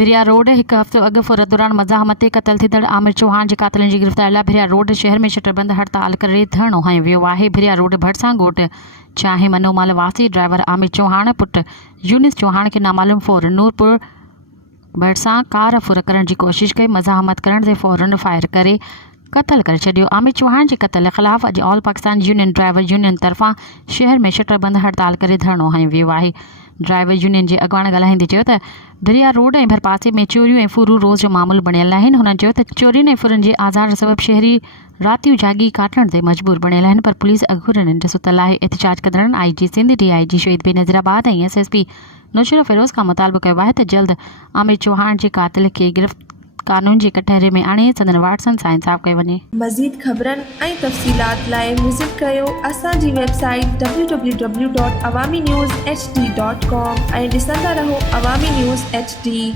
भिरिया रोड हिकु हफ़्तो अॻु फुरत दौरान मज़ाहमत ते क़तल थियलु आमिर चौहान जे क़ातिलनि जी गिरफ़्तारी लाइ भिरिया रोड शहर में शटरबंद हड़ताल करे धरणो हंयो वियो आहे। भिरिया रोड भरिसां ॻोठ चाहे मनोमाल वासी ड्राइवर आमिर चौहान पुटु यूनिस चौहान खे नामालूम फौरन नूरपुर भरिसां कार फुर करण जी कोशिशि कई। मज़ाहमत करण ते फौरन फायर करे क़तल करे छॾियो। आमिर चौहान जे क़तल ख़िलाफ़ अॼु ऑल पाकिस्तान यूनियन ड्राइवर यूनियन तरफ़ां शहर में शटरबंद हड़ताल करे धरणो हंयो वियो आहे। ड्राइवर यूनियन जे अॻवान ॻाल्हाईंदे चयो त भिरिया रोड ऐं भरपासे में चोरियूं ऐं फूरू रोज़ जो मामूल बणियल आहिनि। हुननि चयो त चोरियुनि ऐं फुरनि जे आज़ार सबबि शहरी रातियूं जागी काटण ते मजबूर बणियल आहिनि, पर पुलिस अघुर निंड सुतल आहे। एहतजाज कंदड़नि IG सिंध, DIG शहीद बेनज़ीराबाद ऐं SSP नुशरत फिरोज़ खां मुतालबो कयो आहे त जल्द आमिर चौहान जे क़ातिल खे गिरफ़्त कानून जे कटहरे में आणे संदन वारसनि सां इंसाफ़ कयो वञे। मज़ीद ख़बरनि ऐं तफ़सीलात लाइ विज़िट कयो असांजी वेबसाइट www.awamiNewsHD.com ऐं ॾिसंदा रहो अवामी न्यूज़ HD।